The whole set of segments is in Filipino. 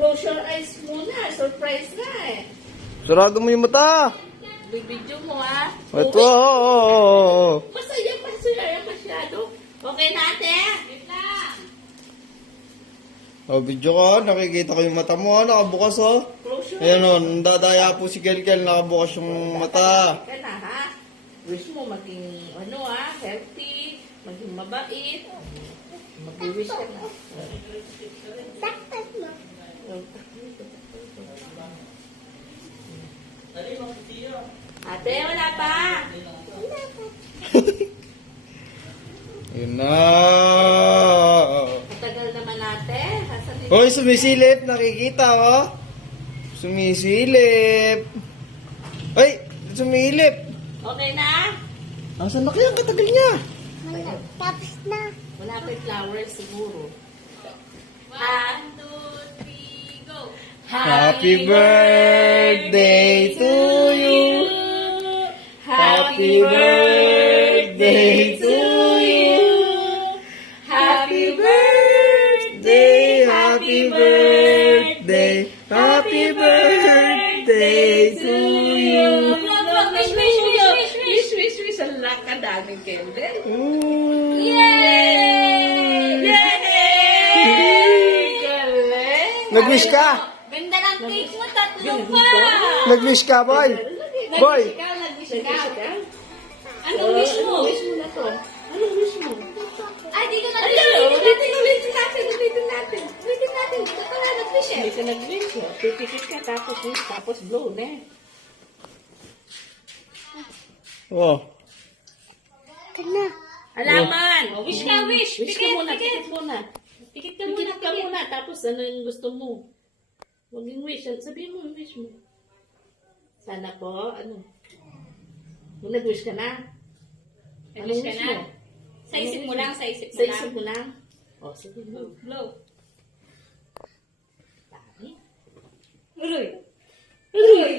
Close your eyes muna. Surprise na eh. Sarado mo yung mata. Bibidyo mo ha. Ito. Okay. Masaya masyado. Okay na ate? Wait lang. Oh, video ka. Nakikita ko yung mata mo. Nakabukas oh. Close your Ayan oh. Dadaya po si Kelkel. Nakabukas yung mata. Ka na ha. Wish mo maging healthy. Maging mabait. Mag-wish ka na. Saktas mo. Ate, wala pa. Yun na. Matagal naman ate. Hoy, sumisilip. Nakikita oh. Sumisilip. Ay, sumilip. Okay na? Asan na kaya ang katagal niya? Tapos na. Wala pa yung flowers siguro. 1, 2, 3, go! Happy birthday to you. Happy birthday to you. Happy birthday, happy birthday, happy birthday to you. Wish. Ang lakadaming candle. Ooh. Yay! Galing! Nag-wish ka? Ganda ng cake mo, tatlo pa. Nag-wish ka, boy? Boy! Nag-wish ka? Anong wish mo? Wish mo na to. Anong wish mo? Ay, di ka Ay, nag-wish. ulitin natin. Di ka pala nag-wish eh. Hindi ka nag-wish. Pipikit ka tapos blow na. Oh. Tana. Alaman! Wish ka, wish. Wish ka Pikit, muna, pikit. pikit muna. Pikit ka Pikit muna, ka pikit. muna, tapos ano yung gusto mo. Huwag yung wish. Sabihin mo yung wish mo. Sana po, ano? Kung nag-wish ka na? Nag-wish ka wish na? mo? Sa isip mo lang, sa isip mo Sa lang. isip mo lang? O, sige mo. Blow. Dami. Uloy. Uloy.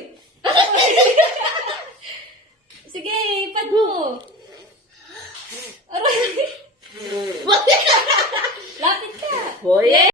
Sige, ipad mo. Aray. Lapit ka. Hoy!